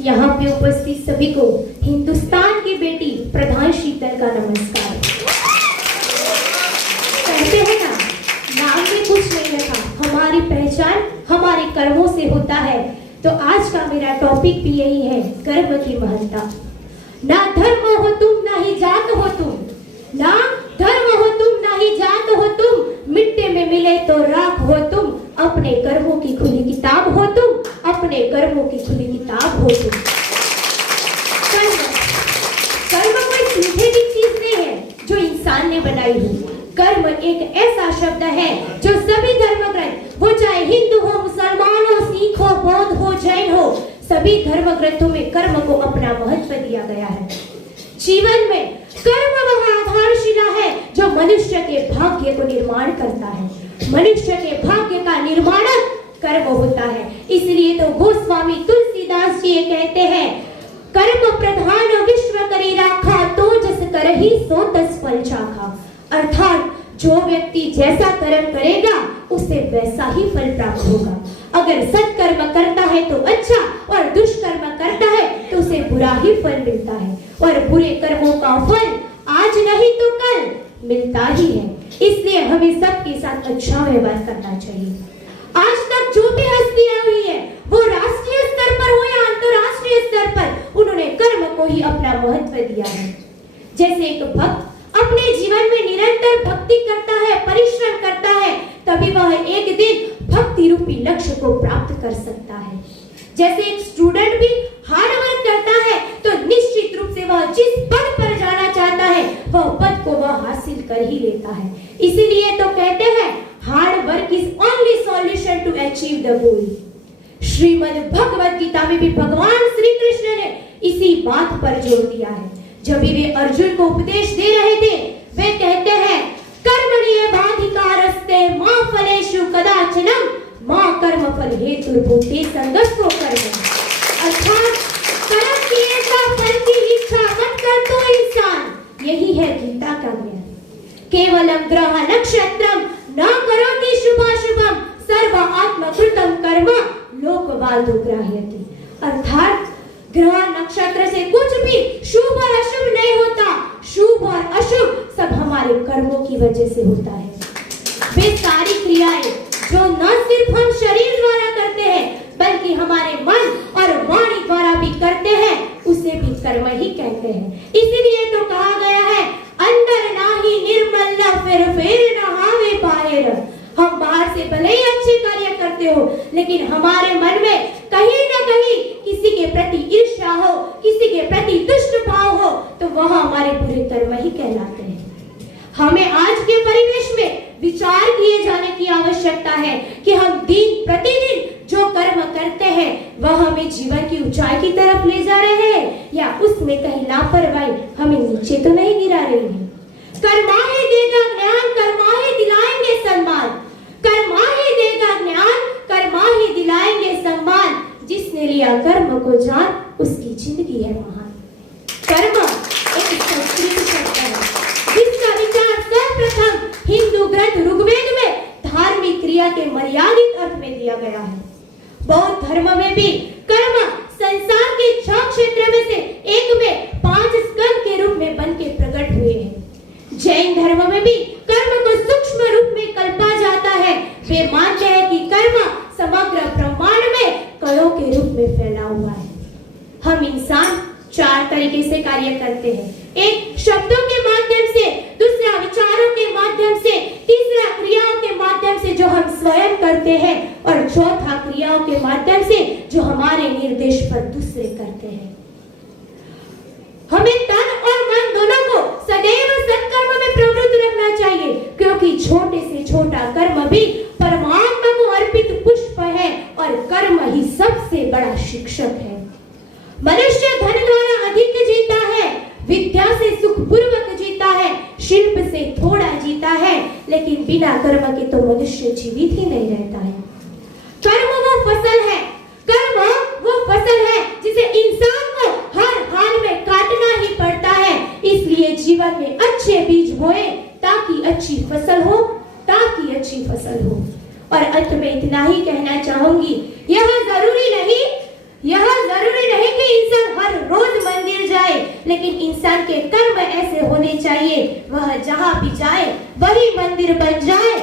यहाँ पे उपस्थित सभी को हिंदुस्तान की बेटी प्रधान शीतल का नमस्कार। कहते हैं ना, नाम में कुछ नहीं रखा, हमारी पहचान हमारे कर्मों से होता है। तो आज का मेरा टॉपिक भी यही है, कर्म की महत्ता। ना धर्म हो तुम, ना ही जात हो तुम, ना धर्म हो तुम, ना ही जात हो तुम, मिट्टी में मिले तो राख हो तुम, अपने कर्मों की खुली किताब हो तुम, अपने कर्मों की खुली किताब हो तुम। कर्म कोई सीधे की चीज नहीं है जो इंसान ने बनाई हो। कर्म एक ऐसा शब्द है जो सभी धर्म ग्रंथ, वो चाहे हिंदू हो, मुसलमान हो, सिख हो, बौद्ध हो, जैन हो, सभी धर्म ग्रंथों में कर्म को अपना महत्व दिया गया है। जीवन में कर्म वह आधारशिला है जो मनुष्य के भाग्य को निर्माण करता है। मनुष्य के भाग्य का निर्माणक कर्म होता है। इसलिए तो गोस्वामी तुलसीदास जी ये कहते हैं, कर्म प्रधान विश्व करी राखा, तो जस करहि सो तस फल चाखा। अर्थात जो व्यक्ति जैसा कर्म करेगा उसे वैसा ही फल प्राप्त होगा। अगर सत्कर्म करता है तो अच्छा, और दुष्कर्म करता है तो उसे बुरा ही फल मिलता है। और बुरे कर्मों का फल आज नहीं तो कल मिलता ही है। इसलिए हमें सबके साथ अच्छा व्यवहार करना चाहिए। आज तक जो भी हस्तियां हुई है, वो राष्ट्रीय स्तर पर हो या अंतरराष्ट्रीय स्तर पर, उन्होंने कर्म को ही अपना महत्व दिया है। जैसे एक भक्त अपने जीवन में निरंतर भक्ति करता है, परिश्रम करता है, तभी वह एक दिन भक्ति रूपी लक्ष्य को प्राप्त कर सकता है। जैसे एक स्टूडेंट भी हार्ड वर्क करता है तो निश्चित रूप से वह जिस पद पर जाना चाहता है वह पद को वह हासिल कर ही लेता है। इसीलिए तो कहते हैं, hard work is only solution to achieve the goal. Shrimad Bhagavad Gita में भी भगवान श्री कृष्ण ने इसी बात पर जोर दिया है। जब भी वे अर्जुन को उपदेश दे रहे थे, वे कहते हैं, कर्मण्येवाधिकारस्ते मा फलेषु कदाचन मा कर्मफल हेतुर्भूते संगस्त्व कर्म। अर्थात कर्म किए का फल की इच्छा मत कर तो इंसान। यही है गीता का ज्ञान। केवलम ग्रह नक्षत्रम न करोति शुभाशुभम सर्व आत्मकृतम कर्म लोकवादो ग्राह्यति। अर्थात ग्रह नक्षत्र से कुछ भी शुभ और अशुभ नहीं होता। शुभ और अशुभ सब हमारे कर्मों की वजह से होता है। वे सारी क्रियाएं जो न सिर्फ हम शरीर द्वारा करते हैं बल्कि हमारे मन और वाणी द्वारा भी करते हैं, उसे भी कर्म ही कहते हैं। इसीलिए तो कहा गया है, अंदर नाही निर्मल फिर नहावे बाहर। हम बाहर से भले ही अच्छे कार्य करते हो, लेकिन हमारे मन में कहीं न कहीं किसी के प्रति ईर्ष्या हो, किसी के प्रति दुष्ट भाव हो, तो वह हमारे बुरे कर्म ही कहलाते हैं। हमें आज के परिवेश में विचार किए जाने की आवश्यकता है कि हम दिन प्रतिदिन जो कर्म करते हैं वह हमें जीवन की ऊंचाई की तरफ ले जा रहे हैं या उसमें कहीं लापरवाही हमें नीचे तो नहीं गिरा रही है। कर्मा ही देगा ज्ञान, कर्मा ही दिलाएंगे सम्मान। कर्मा ही देगा ज्ञान, कर्मा ही दिलाएंगे सम्मान। जिसने लिया कर्म को जान, उसकी जिंदगी है महान। कर्म एक संस्कृत शब्द है जिसका विचार सर्वप्रथम हिंदू ग्रंथ ऋग्वेद में धार्मिक क्रिया के मर्यादित अर्थ में दिया गया है। बौद्ध धर्म में भी कर्म संसार के 6 क्षेत्र में से एक में 5 स्कंद के रूप में बन के प्रकट हुए हैं। जैन धर्म में भी कर्म को सूक्ष्म रूप में कल्पा जाता है। वे मानते हैं कि कर्म समग्र ब्रह्मांड में कणों के रूप में फैला हुआ है। हम इंसान 4 तरीके से कार्य करते हैं। एक शब्दों के माध्यम से, दूसरा विचारों के माध्यम से, तीसरा क्रियाओं के माध्यम से जो हम स्वयं करते हैं, और चौथा क्रियाओं के माध्यम से जो हमारे निर्देश पर दूसरे करते हैं। हमें तन और मन दोनों को सदैव सत्कर्म में प्रवृत्त रखना चाहिए, क्योंकि छोटे से छोटा कर्म भी परमात्मा को अर्पित पुष्प है और कर्म ही सबसे बड़ा शिक्षक है। मनुष्य धन द्वारा अधिक जीता है, विद्या से सुखपूर्वक जीता है, शिल्प से थोड़ा जीता है, लेकिन बिना कर्म के तो मनुष्य जीवित ही नहीं रहता है। कर्म वो फसल है, कर्म वो फसल है जिसे इंसान को हर हाल में काटना ही पड़ता है। इसलिए जीवन में अच्छे बीज बोए ताकि अच्छी फसल हो, ताकि अच्छी फसल हो। और अंत में इतना ही कहना चाहूंगी, यह जरूरी नहीं कि लेकिन इंसान के कर्म ऐसे होने चाहिए वह जहाँ भी जाए वही मंदिर बन जाए।